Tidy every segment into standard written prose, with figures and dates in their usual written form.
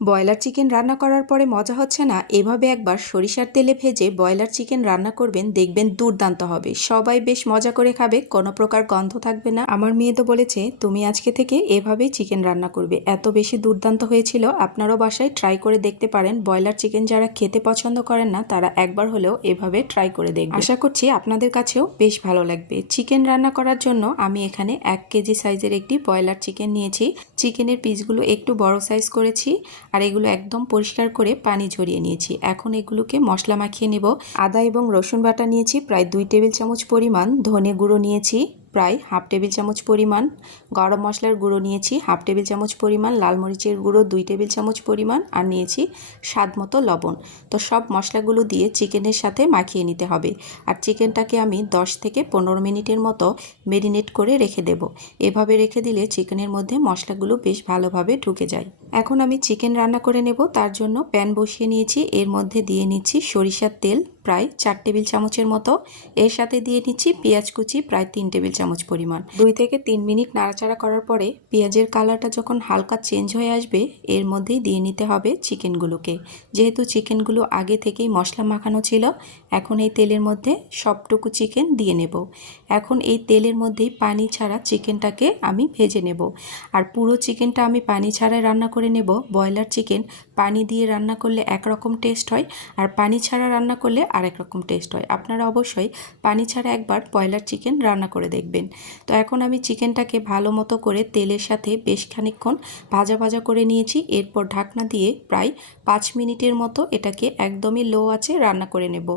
Broiler chicken রান্না করার পরে মজা হচ্ছে না, এভাবে একবার সরিষার তেলে ভেজে ব্রয়লার চিকেন রান্না করবেন, দেখবেন দুর্দান্ত হবে। সবাই বেশ মজা করে খাবে, কোনো প্রকার গন্ধ থাকবে না। আমার মেয়ে তো বলেছে তুমি আজকে থেকে এভাবেই চিকেন রান্না করবে, এত বেশি দুর্দান্ত হয়েছিল। আপনারাও বাসায় ট্রাই করে দেখতে পারেন। ব্রয়লার চিকেন যারা খেতে পছন্দ করেন না তারা একবার হলেও এভাবে ট্রাই করে দেখবেন। আশা করছি আপনাদের কাছেও বেশ ভালো লাগবে। চিকেন রান্না করার জন্য আমি এখানে 1 কেজি সাইজের একটি ব্রয়লার চিকেন নিয়েছি। চিকেনের পিসগুলো একটু বড় সাইজ করেছি আর এগুলো একদম পরিষ্কার করে পানি ঝরিয়ে নিয়েছি। এখন এগুলোকে মশলা মাখিয়ে নেব। আদা এবং রসুন বাটা নিয়েছি প্রায় 2 টেবিল চামচ পরিমাণ, ধনে গুঁড়ো নিয়েছি প্রায় হাফ টেবিল চামচ পরিমাণ, গরম মশলার গুঁড়ো নিয়েছি হাফ টেবিল চামচ পরিমাণ, লাল মরিচের গুঁড়ো 2 টেবিল চামচ পরিমাণ আর নিয়েছি স্বাদ মতো লবণ। তো সব মশলাগুলো দিয়ে চিকেনের সাথে মাখিয়ে নিতে হবে। আর চিকেনটাকে আমি 10 থেকে 15 মিনিটের মতো মেরিনেট করে রেখে দেব। এভাবে রেখে দিলে চিকেনের মধ্যে মশলাগুলো বেশ ভালোভাবে ঢুকে যায়। এখন আমি চিকেন রান্না করে নেব। তার জন্য প্যান বসিয়ে নিয়েছি, এর মধ্যে দিয়ে নিচ্ছি সরিষার তেল প্রায় 4 টেবিল চামচের মতো। এর সাথে দিয়ে নিচ্ছি পেঁয়াজ কুচি প্রায় 3 টেবিল চামচ পরিমাণ। 2 থেকে 3 মিনিট নাড়াচাড়া করার পরে পেঁয়াজের কালারটা যখন হালকা চেঞ্জ হয়ে আসবে, এর মধ্যেই দিয়ে নিতে হবে চিকেনগুলোকে। যেহেতু চিকেনগুলো আগে থেকেই মশলা মাখানো ছিল, এখন এই তেলের মধ্যে সবটুকু চিকেন দিয়ে নেব। এখন এই তেলের মধ্যেই পানি ছাড়া চিকেনটাকে আমি ভেজে নেব। আর পুরো চিকেনটা আমি পানি ছাড়াই রান্না করে নেব। ব্রয়লার চিকেন পানি দিয়ে রান্না করলে একরকম টেস্ট হয়, আর পানি ছাড়া রান্না করলে আরেক রকম টেস্ট হয়। আপনারা অবশ্যই পানি ছাড়া একবার ব্রয়লার চিকেন রান্না করে দেখবেন। তো এখন আমি চিকেনটাকে ভালো মতো করে তেলের সাথে বেশ খানিকক্ষণ ভাজা ভাজা করে নিয়েছি। এরপর ঢাকনা দিয়ে প্রায় 5 মিনিটের মতো এটাকে একদমই লো আঁচে রান্না করে নেব।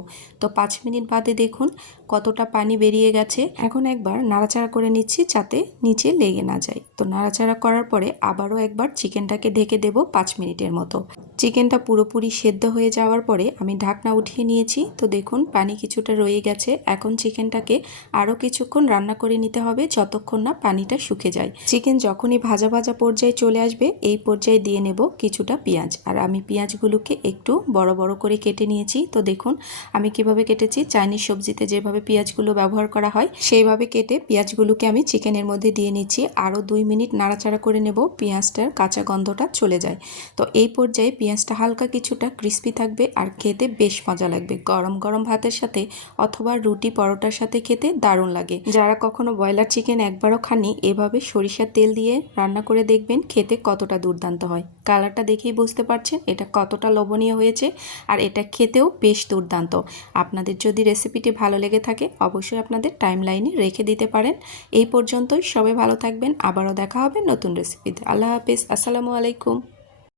তো 5 মিনিট বাদে দেখুন কতটা পানি বেরিয়ে গেছে। এখন একবার নাড়াচাড়া করে নিচ্ছি যাতে নিচে লেগে না যায়। তো নাড়াচাড়া করার পরে আবারও একবার চিকেনটাকে ঢেকে দেব 5 মিনিটের মতো। চিকেনটা পুরোপুরি সেদ্ধ হয়ে যাওয়ার পরে আমি ঢাকনা উঠিয়ে নিয়েছি। তো দেখুন পানি কিছুটা রয়ে গেছে। এখন চিকেনটাকে আরও কিছুক্ষণ রান্না করে নিতে হবে, যতক্ষণ না পানিটা শুকে যায়। চিকেন যখনই ভাজা ভাজা পর্যায়ে চলে আসবে, এই পর্যায়ে দিয়ে নেব কিছুটা পেঁয়াজ। আর আমি পেঁয়াজগুলোকে একটু বড় বড় করে কেটে নিয়েছি। তো দেখুন আমি কিভাবে কেটেছি। চাইনিজ সবজিতে যেভাবে পেঁয়াজগুলো ব্যবহার করা হয় সেইভাবে কেটে পেঁয়াজগুলোকে আমি চিকেনের মধ্যে দিয়ে নিচ্ছি। আরও 2 মিনিট নাড়াচাড়া করে নেব, পেঁয়াজটার কাঁচা গন্ধটা চলে যায়। তো এই পর্যায়ে পেঁয়াজটা হালকা কিছুটা ক্রিস্পি থাকবে আর খেতে বেশ মজা লাগবে। গরম গরম ভাতের সাথে অথবা রুটি পরোটার সাথে খেতে দারুণ লাগে। যারা কখনো ব্রয়লার চিকেন একবারও খাননি, এভাবে সরিষার তেল দিয়ে রান্না করে দেখবেন, খেতে কতটা দুর্দান্ত হয়। কালারটা দেখেই বুঝতে পারছেন এটা কতটা লোভনীয় হয়েছে, আর এটা খেতেও বেশ দুর্দান্ত। আপনাদের যদি রেসিপিটি ভালো লেগে থাকে অবশ্যই আপনাদের টাইমলাইনে রেখে দিতে পারেন। এই পর্যন্তই, সবাই ভালো থাকবেন। আবারও দেখা হবে নতুন রেসিপিতে। আল্লাহ হাফেজ, আসসালামু আলাইকুম।